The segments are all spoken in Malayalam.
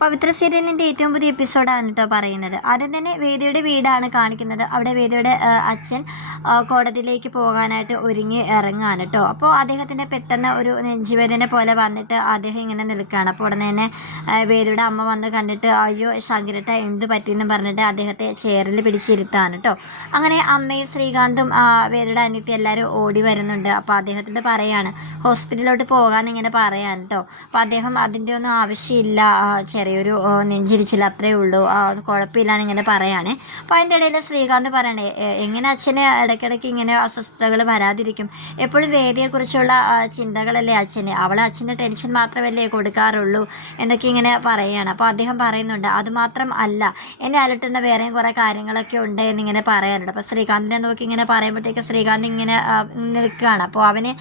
പവിത്ര സീരിയലിൻ്റെ ഏറ്റവും പുതിയ എപ്പിസോഡാണ് കേട്ടോ പറയുന്നത്. ആദ്യം തന്നെ വേദിയുടെ വീടാണ് കാണിക്കുന്നത്. അവിടെ വേദിയുടെ അച്ഛൻ കോടതിയിലേക്ക് പോകാനായിട്ട് ഒരുങ്ങി ഇറങ്ങുകയാണ് കേട്ടോ. അപ്പോൾ അദ്ദേഹത്തിൻ്റെ പെട്ടെന്ന് ഒരു നെഞ്ചുവേദന പോലെ വന്നിട്ട് അദ്ദേഹം ഇങ്ങനെ നിൽക്കുകയാണ്. അപ്പോൾ ഉടനെ തന്നെ വേദിയുടെ അമ്മ വന്ന് കണ്ടിട്ട് അയ്യോ ശങ്കരേട്ട എന്ത് പറ്റിയെന്ന് പറഞ്ഞിട്ട് അദ്ദേഹത്തെ ചെയറിൽ പിടിച്ചിരുത്താണ് കേട്ടോ. അങ്ങനെ അമ്മയും ശ്രീകാന്തും വേദിയുടെ അനിയത്തി എല്ലാവരും ഓടി വരുന്നുണ്ട്. അപ്പോൾ അദ്ദേഹത്തിൻ്റെ പറയാണ് ഹോസ്പിറ്റലിലോട്ട് പോകാൻ ഇങ്ങനെ പറയാൻ കേട്ടോ. അപ്പോൾ അദ്ദേഹം അതിൻ്റെ ഒന്നും ആവശ്യമില്ല, ചെറിയൊരു നെഞ്ചിരിച്ചില്ല അത്രയേ ഉള്ളൂ, കുഴപ്പമില്ലാന്ന് ഇങ്ങനെ പറയുകയാണേ. അപ്പോൾ അതിൻ്റെ ഇടയിൽ ശ്രീകാന്ത് പറയണേ എങ്ങനെ അച്ഛന് ഇടയ്ക്കിടയ്ക്ക് ഇങ്ങനെ അസ്വസ്ഥതകൾ വരാതിരിക്കും, എപ്പോഴും വേദിയെക്കുറിച്ചുള്ള ചിന്തകളല്ലേ അച്ഛന്, അവളെ അച്ഛൻ്റെ ടെൻഷൻ മാത്രമല്ലേ കൊടുക്കാറുള്ളൂ എന്നൊക്കെ ഇങ്ങനെ പറയുകയാണ്. അപ്പോൾ അദ്ദേഹം പറയുന്നുണ്ട് അതുമാത്രം അല്ല, എന്നെ അലട്ടുന്ന വേറെയും കുറേ കാര്യങ്ങളൊക്കെ ഉണ്ട് എന്നിങ്ങനെ പറയാനുണ്ട്. അപ്പോൾ ശ്രീകാന്തിനെ നോക്കി ഇങ്ങനെ പറയുമ്പോഴത്തേക്ക് ശ്രീകാന്ത് ഇങ്ങനെ നിൽക്കുകയാണ്. അപ്പോൾ അവന്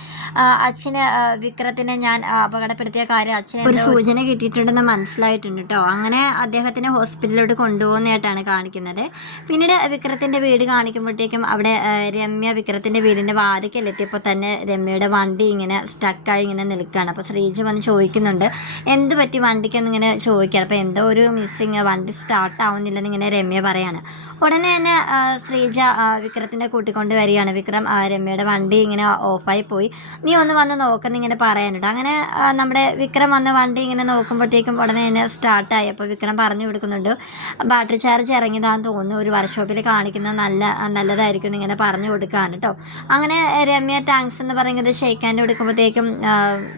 അച്ഛന് വിക്രത്തിനെ ഞാൻ അപകടപ്പെടുത്തിയ കാര്യം അച്ഛന് ഒരു സൂചന കിട്ടിയിട്ടുണ്ടെന്ന് മനസ്സിലായിട്ടുണ്ട് കേട്ടോ. അങ്ങനെ അദ്ദേഹത്തിനെ ഹോസ്പിറ്റലിലോട്ട് കൊണ്ടുപോകുന്നതായിട്ടാണ് കാണിക്കുന്നത്. പിന്നീട് വിക്രത്തിൻ്റെ വീട് കാണിക്കുമ്പോഴത്തേക്കും അവിടെ രമ്യ വിക്രത്തിൻ്റെ വീടിൻ്റെ വാതിക്കലെത്തിയപ്പോൾ തന്നെ രമ്യയുടെ വണ്ടി ഇങ്ങനെ സ്റ്റക്കായി ഇങ്ങനെ നിൽക്കുകയാണ്. അപ്പോൾ ശ്രീജ വന്ന് ചോദിക്കുന്നുണ്ട് എന്ത് പറ്റി വണ്ടിക്കെന്ന് ഇങ്ങനെ ചോദിക്കുകയാണ്. അപ്പോൾ എന്തോ ഒരു മിസ്സിങ്, വണ്ടി സ്റ്റാർട്ട് ആവുന്നില്ലെന്ന് ഇങ്ങനെ രമ്യ പറയാണ്. ഉടനെ തന്നെ ശ്രീജ വിക്രത്തിൻ്റെ കൂട്ടിക്കൊണ്ട് വരികയാണ്. വിക്രം രമ്യയുടെ വണ്ടി ഇങ്ങനെ ഓഫായി പോയി, നീ ഒന്ന് വന്ന് നോക്കുന്ന ഇങ്ങനെ പറയാനുണ്ട്. അങ്ങനെ നമ്മുടെ വിക്രം വന്ന് വണ്ടി ഇങ്ങനെ നോക്കുമ്പോഴത്തേക്കും ഉടനെ തന്നെ സ്റ്റാർട്ടായി. അപ്പോൾ വിക്രം പറഞ്ഞു കൊടുക്കുന്നുണ്ട് ബാറ്ററി ചാർജ് ഇറങ്ങിയതാന്ന് തോന്നുന്നു, ഒരു വർക്ക്ഷോപ്പിൽ കാണിക്കുന്നത് നല്ലതായിരിക്കും ഇങ്ങനെ പറഞ്ഞു കൊടുക്കുകയാണ് കേട്ടോ. അങ്ങനെ രമ്യ താങ്ക്സ് എന്ന് പറയുന്നത് ഷെയ്ക്കാൻ്റെ കൊടുക്കുമ്പോഴത്തേക്കും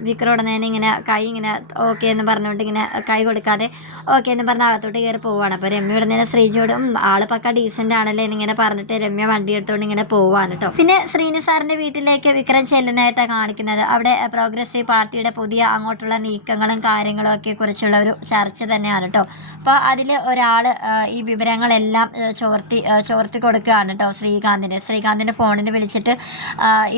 വിക്രം ഉടനെ തന്നെ ഇങ്ങനെ കൈ ഇങ്ങനെ ഓക്കെ എന്ന് പറഞ്ഞുകൊണ്ട് ഇങ്ങനെ കൈ കൊടുക്കാതെ ഓക്കെ എന്ന് പറഞ്ഞ് അകത്തോട്ട് കയറി പോവുകയാണ്. അപ്പോൾ രമ്യ ഉടനെ തന്നെ ശ്രീജയോടും ആൾ പക്ക ഡീസൻ്റ് ആണല്ലേ എന്നിങ്ങനെ പറഞ്ഞിട്ട് രമ്യ വണ്ടി എടുത്തുകൊണ്ട് ഇങ്ങനെ പോവാണ് കേട്ടോ. പിന്നെ ശ്രീനി സാറിൻ്റെ വീട്ടിലേക്ക് വിക്രം ചെല്ലുന്നതായിട്ടാണ് കാണിക്കുന്നത്. അവിടെ പ്രോഗ്രസീവ് പാർട്ടിയുടെ പുതിയ അങ്ങോട്ടുള്ള നീക്കങ്ങളും കാര്യങ്ങളും ഒക്കെ കുറിച്ചുള്ള ഒരു ചർച്ച തന്നെയാണ് കേട്ടോ. അപ്പോൾ അതിൽ ഒരാൾ ഈ വിവരങ്ങളെല്ലാം ചോർത്തി കൊടുക്കുകയാണ് കേട്ടോ ശ്രീകാന്തിൻ്റെ ഫോണിൽ വിളിച്ചിട്ട്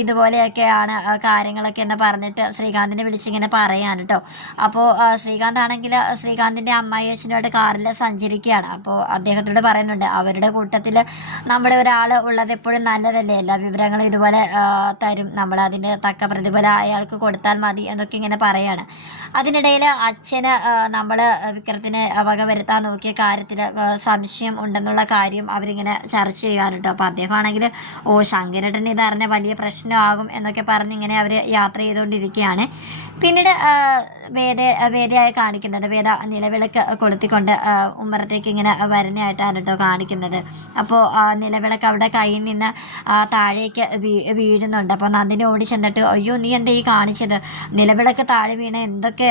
ഇതുപോലെയൊക്കെയാണ് കാര്യങ്ങളൊക്കെ എന്ന് പറഞ്ഞിട്ട് ശ്രീകാന്തിനെ വിളിച്ചിങ്ങനെ പറയാൻ കേട്ടോ. അപ്പോൾ ശ്രീകാന്ത് ആണെങ്കിൽ ശ്രീകാന്തിൻ്റെ അമ്മായി അച്ഛനോട് കാറിൽ സഞ്ചരിക്കുകയാണ്. അപ്പോൾ അദ്ദേഹത്തോട് പറയുന്നുണ്ട് അവരുടെ കൂട്ടത്തിൽ നമ്മുടെ ഒരാൾ ഉള്ളത് എപ്പോഴും നല്ലതല്ലേ, എല്ലാ വിവരങ്ങളും ഇതുപോലെ തരും, നമ്മൾ അതിന് തക്ക പ്രതിഫലം അയാൾക്ക് കൊടുത്താൽ മതി എന്നൊക്കെ ഇങ്ങനെ പറയാണ്. അതിനിടയിൽ അച്ഛന് നമ്മൾ വിക്രത്തിനെ വകവരുത്താൻ നോക്കിയ കാര്യത്തിൽ സംശയം ഉണ്ടെന്നുള്ള കാര്യം അവരിങ്ങനെ ചർച്ച ചെയ്യാനുണ്ട്. അപ്പോൾ അദ്ദേഹമാണെങ്കിൽ ശങ്കരേട്ടൻ ഇതറിഞ്ഞ വലിയ പ്രശ്നമാകും എന്നൊക്കെ പറഞ്ഞിങ്ങനെ അവർ യാത്ര ചെയ്തുകൊണ്ടിരിക്കുകയാണ്. പിന്നീട് വേദയായി കാണിക്കുന്നത് വേദ നിലവിളക്ക് കൊളുത്തിക്കൊണ്ട് ഉമ്മറത്തേക്ക് ഇങ്ങനെ വരുന്നതായിട്ടാണ് കേട്ടോ കാണിക്കുന്നത്. അപ്പോൾ നിലവിളക്ക് അവിടെ കയ്യിൽ നിന്ന് താഴേക്ക് വീഴുന്നുണ്ട്. അപ്പോൾ നന്ദിനി ഓടി ചെന്നിട്ട് അയ്യോ നീ എന്താ ഈ കാണിച്ചത്, നിലവിളക്ക് താഴെ വീണ എന്തൊക്കെ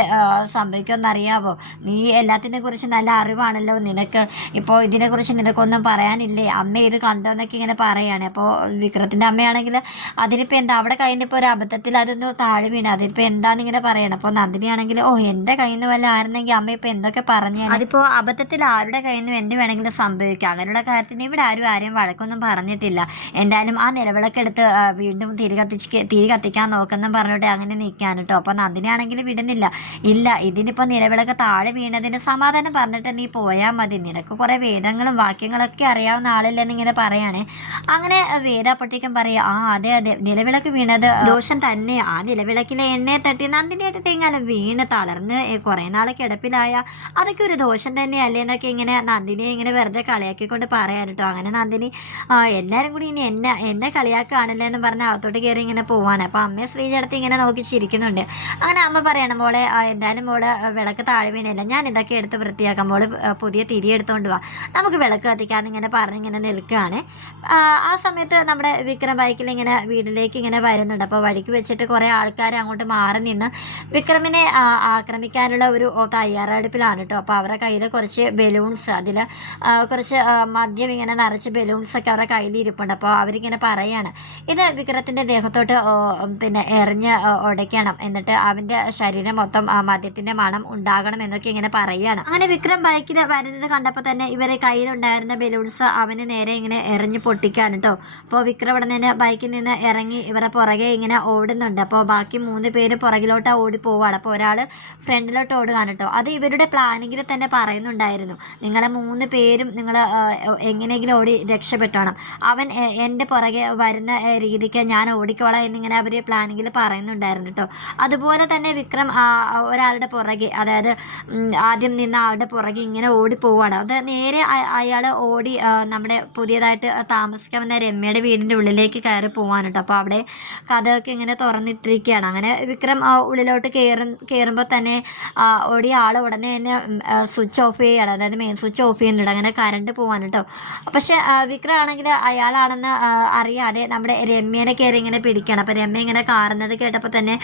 സംഭവിക്കുമെന്നറിയാവോ, നീ എല്ലാത്തിനെ കുറിച്ച് നല്ല അറിവാണല്ലോ നിനക്ക്, ഇപ്പോൾ ഇതിനെക്കുറിച്ച് നിനക്കൊന്നും പറയാനില്ലേ, അമ്മ ഇത് കണ്ടോന്നൊക്കെ ഇങ്ങനെ പറയുകയാണ്. അപ്പോൾ വിക്രത്തിൻ്റെ അമ്മയാണെങ്കിൽ അതിനിപ്പോൾ എന്താ, അവിടെ കഴിഞ്ഞിപ്പോൾ ഒരു അബദ്ധത്തിൽ അതൊന്ന് താഴെ വീണ, അതിപ്പോൾ എന്താണെന്നിങ്ങനെ പറയണം. അപ്പോൾ നന്ദിനിയാണെങ്കിൽ എൻ്റെ കയ്യിൽ നിന്ന് വല്ല ആയിരുന്നെങ്കിൽ അമ്മ ഇപ്പോൾ എന്തൊക്കെ പറഞ്ഞു, അതിപ്പോൾ അബദ്ധത്തിൽ ആരുടെ കയ്യിൽ നിന്നും എന്ത് വേണമെങ്കിലും സംഭവിക്കാം, അങ്ങനെയുള്ള കാര്യത്തിന് ഇവിടെ ആരെയും വഴക്കൊന്നും പറഞ്ഞിട്ടില്ല, എന്തായാലും ആ നിലവിളക്കെടുത്ത് വീണ്ടും തിരി കത്തിക്കാൻ നോക്കുന്നെന്ന് പറഞ്ഞിട്ട് അങ്ങനെ നിൽക്കാൻ കേട്ടോ. അപ്പോൾ നന്ദിനിയാണെങ്കിൽ വിടുന്നില്ല, ഇല്ല ഇതിനിപ്പോൾ നിലവിളക്ക് താഴെ വീണതിന് സമാധാനം പറഞ്ഞിട്ട് നീ പോയാൽ മതി, നിനക്ക് കുറേ വേദങ്ങളും വാക്യങ്ങളൊക്കെ അറിയാവുന്ന ആളില്ലെന്ന് ഇങ്ങനെ പറയുകയാണേ. അങ്ങനെ വേദ അപ്പോഴത്തേക്കും പറയുക അതെ നിലവിളക്ക് വീണത് ദോഷം തന്നെ, ആ നിലവിളക്കിലെ എണ്ണയെ തട്ടി നന്ദിനിയായിട്ട് തെങ്ങാലും വീണ് തളർന്ന് കുറേ നാൾ കിടപ്പിലായ അതൊക്കെ ഒരു ദോഷം തന്നെയല്ലേ എന്നൊക്കെ ഇങ്ങനെ നന്ദിനിയെ ഇങ്ങനെ വെറുതെ കളിയാക്കിക്കൊണ്ട് പറയാൻ കേട്ടോ. അങ്ങനെ നന്ദിനി എല്ലാവരും കൂടി ഇനി എന്നെ കളിയാക്കുകയാണല്ലേ എന്ന് പറഞ്ഞ് അകത്തോട്ട് കയറി ഇങ്ങനെ പോവാണ്. അപ്പോൾ അമ്മയെ ശ്രീജടുത്ത് ഇങ്ങനെ നോക്കി ചിരിക്കുന്നുണ്ട്. അങ്ങനെ അമ്മ പറയണം മോളെ എന്തായാലും മോള് വിളക്ക് താഴെ വീണില്ല, ഞാൻ ഇതൊക്കെ എടുത്ത് വൃത്തിയാക്കാം, മോള് പുതിയ തിരി എടുത്തുകൊണ്ട് വാ, നമുക്ക് വിളക്ക് കത്തിക്കാമെന്ന് ഇങ്ങനെ പറഞ്ഞിങ്ങനെ നിൽക്കുകയാണ്. ആ സമയത്ത് നമ്മുടെ വിക്രം ബൈക്കിൽ ഇങ്ങനെ വീട്ടിലേക്ക് ഇങ്ങനെ വരുന്നുണ്ട്. അപ്പോൾ വഴിക്ക് വെച്ചിട്ട് കുറേ ആൾക്കാർ അങ്ങോട്ട് മാറി നിന്ന് വിക്രമിനെ ആക്രമിക്കാനുള്ള ഒരു തയ്യാറെടുപ്പിലാണ് കേട്ടോ. അപ്പോൾ അവരുടെ കയ്യിൽ കുറച്ച് ബലൂൺസ്, അതിൽ കുറച്ച് മദ്യം ഇങ്ങനെ നിറച്ച് ബലൂൺസൊക്കെ അവരുടെ കയ്യിൽ ഇരിപ്പുണ്ട്. അപ്പോൾ അവരിങ്ങനെ പറയാണ് ഇത് വിക്രത്തിൻ്റെ ദേഹത്തോട്ട് പിന്നെ എറിഞ്ഞ് ഉടയ്ക്കണം, എന്നിട്ട് അവൻ്റെ ശരീരം മൊത്തം മദ്യത്തിൻ്റെ മണം ഉണ്ടാകണം എന്നൊക്കെ ഇങ്ങനെ പറയുകയാണ്. അങ്ങനെ വിക്രം ബൈക്കിൽ വരുന്നത് കണ്ടപ്പോൾ തന്നെ ഇവരെ കയ്യിലുണ്ടായിരുന്ന ബലൂൺസ് അവന് നേരെ ഇങ്ങനെ എറിഞ്ഞ് പൊട്ടിക്കാൻ കേട്ടോ. അപ്പോൾ വിക്രം ഇവിടെ നിന്ന് ബൈക്കിൽ നിന്ന് ഇറങ്ങി ഇവരെ പുറകെ ഇങ്ങനെ ഓടുന്നുണ്ട്. അപ്പോൾ ബാക്കി 3 പേര് പുറകിലോട്ട് ഓടി പോവുകയാണ്. അപ്പോൾ ഒരാൾ ഫ്രണ്ടിലോട്ട് ഓടുകയാണ് കേട്ടോ. അത് ഇവരുടെ പ്ലാനിങ്ങിൽ തന്നെ പറയുന്നുണ്ടായിരുന്നു, നിങ്ങളെ 3 പേരും നിങ്ങൾ എങ്ങനെയെങ്കിലും ഓടി രക്ഷപ്പെട്ടോണം, അവൻ എൻ്റെ പുറകെ വരുന്ന രീതിക്ക് ഞാൻ ഓടിക്കോളാം എന്നിങ്ങനെ അവർ പ്ലാനിങ്ങിൽ പറയുന്നുണ്ടായിരുന്നു കേട്ടോ. അതുപോലെ തന്നെ വിക്രം ഒരാളുടെ പുറകെ, അതായത് ആദ്യം നിന്ന് ആളുടെ പുറകെ ഇങ്ങനെ ഓടിപ്പോവുകയാണ്. അത് നേരെ അയാൾ ഓടി നമ്മുടെ പുതിയതായിട്ട് താമസിക്കാൻ വന്ന രമ്യയുടെ വീടിൻ്റെ ഉള്ളിലേക്ക് കയറി പോകാൻ കേട്ടോ. അപ്പോൾ അവിടെ കഥയൊക്കെ ഇങ്ങനെ തുറന്നിട്ടിരിക്കുകയാണ്. അങ്ങനെ വിക്രം ഉള്ളിലോട്ട് കയറുമ്പോൾ തന്നെ ഓടിയ ആൾ ഉടനെ തന്നെ സ്വിച്ച് ഓഫ് ചെയ്യുകയാണ്, അതായത് മെയിൻ സ്വിച്ച് ഓഫ് ചെയ്യുന്നുണ്ട്. അങ്ങനെ കറണ്ട് പോകാൻ കേട്ടോ. പക്ഷേ വിക്രം ആണെങ്കിൽ അയാളാണെന്ന് അറിയാതെ നമ്മുടെ രമ്യേനെ കയറി ഇങ്ങനെ പിടിക്കുകയാണ്. അപ്പോൾ രമ്യ ഇങ്ങനെ കാറുന്നത് കേട്ടപ്പോൾ തന്നെ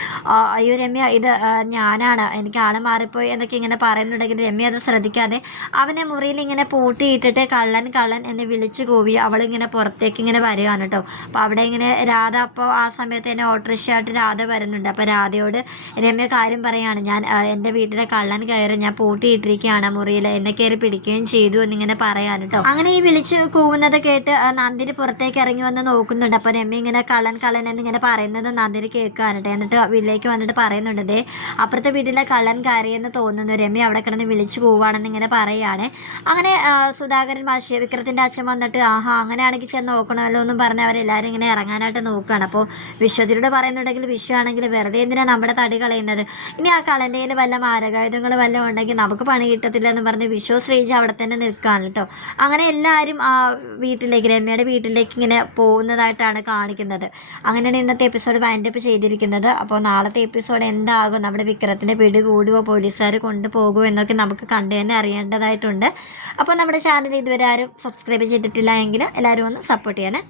അയ്യോ രമ്യ, ഇത് ഞാനാണ്, എനിക്ക് ആൾ മാറിപ്പോയി എന്നൊക്കെ ഇങ്ങനെ പറയുന്നുണ്ടെങ്കിൽ രമ്യ അത് ശ്രദ്ധിക്കാതെ അവനെ മുറിയിൽ ഇങ്ങനെ പൂട്ടിയിട്ടിട്ട് കള്ളൻ കള്ളൻ എന്ന് വിളിച്ചു കൂവി അവളിങ്ങനെ പുറത്തേക്ക് ഇങ്ങനെ വരികയാണ് കേട്ടോ. അപ്പോൾ അവിടെ ഇങ്ങനെ രാധ, അപ്പോൾ ആ സമയത്ത് തന്നെ ഓട്ടോറിക്ഷയായിട്ട് രാധ വരുന്നുണ്ട്. അപ്പോൾ രാധയോട് രമ്യ കാര്യം പറയുകയാണ്, ഞാൻ എൻ്റെ വീട്ടിലെ കള്ളൻ കയറി ഞാൻ പൂട്ടിയിട്ടിരിക്കുകയാണ് മുറിയിൽ, എന്നെ കയറി പിടിക്കുകയും ചെയ്തു എന്നിങ്ങനെ പറയാൻ കേട്ടോ. അങ്ങനെ ഈ വിളിച്ച് കൂവുന്നത് കേട്ട് നന്ദിനി പുറത്തേക്ക് ഇറങ്ങി വന്ന് നോക്കുന്നുണ്ട്. അപ്പോൾ രമ്യ ഇങ്ങനെ കള്ളൻ കള്ളൻ എന്നിങ്ങനെ പറയുന്നത് നന്ദിനി കേൾക്കാനുണ്ട്. എന്നിട്ട് വീട്ടിലേക്ക് വന്നിട്ട് പറയുന്നുണ്ട്, ദേ അപ്പുറത്തെ വീട്ടിലെ കള്ളൻ കയറിയെന്ന് തോന്നുന്നു, രമ്യ അവിടെ കിടന്ന് വിളിച്ചു പോവുകയാണെന്ന് ഇങ്ങനെ പറയുകയാണ്. അങ്ങനെ സുധാകരൻ മാഷ്, വിക്രത്തിൻ്റെ അച്ഛൻ വന്നിട്ട് ആഹാ അങ്ങനെയാണെങ്കിൽ ചെന്ന് നോക്കണമല്ലോ എന്നും പറഞ്ഞ് അവരെല്ലാവരും ഇങ്ങനെ ഇറങ്ങാനായിട്ട് നോക്കുകയാണ്. അപ്പോൾ വിശ്വത്തിനോട് പറയുന്നുണ്ടെങ്കിൽ വിശ്വമാണെങ്കിൽ വെറുതെ എന്തിനാണ് നമ്മുടെ തടി കളയുന്നത്, ഇനി ആ കളൻ്റെ കയ്യിൽ വല്ല മാരകായുധങ്ങൾ വല്ലതും ഉണ്ടെങ്കിൽ നമുക്ക് പണി കിട്ടത്തില്ല എന്ന് പറഞ്ഞ് വിശ്വ ശ്രീജ അവിടെ തന്നെ നിൽക്കുകയാണ് കേട്ടോ. അങ്ങനെ എല്ലാവരും ആ വീട്ടിലേക്ക്, രമ്യയുടെ വീട്ടിലേക്ക് ഇങ്ങനെ പോകുന്നതായിട്ടാണ് കാണിക്കുന്നത്. അങ്ങനെയാണ് ഇന്നത്തെ എപ്പിസോഡ് വൈൻഡപ്പ് ചെയ്തിരിക്കുന്നത്. അപ്പോൾ നാളത്തെ എപ്പിസോഡ് എന്താകും, നമ്മുടെ വിക്രത്തിൻ്റെ പിടി കൂടുവോ, പോലീസുകാർ കൊണ്ടുപോകുമോ എന്നൊക്കെ നമുക്ക് കണ്ടു തന്നെ അറിയേണ്ടതായിട്ടുണ്ട്. അപ്പോൾ നമ്മുടെ ചാനൽ ഇതുവരെ ആരും സബ്സ്ക്രൈബ് ചെയ്തിട്ടില്ല എങ്കിൽ എല്ലാവരും ഒന്ന് സപ്പോർട്ട് ചെയ്യണേ.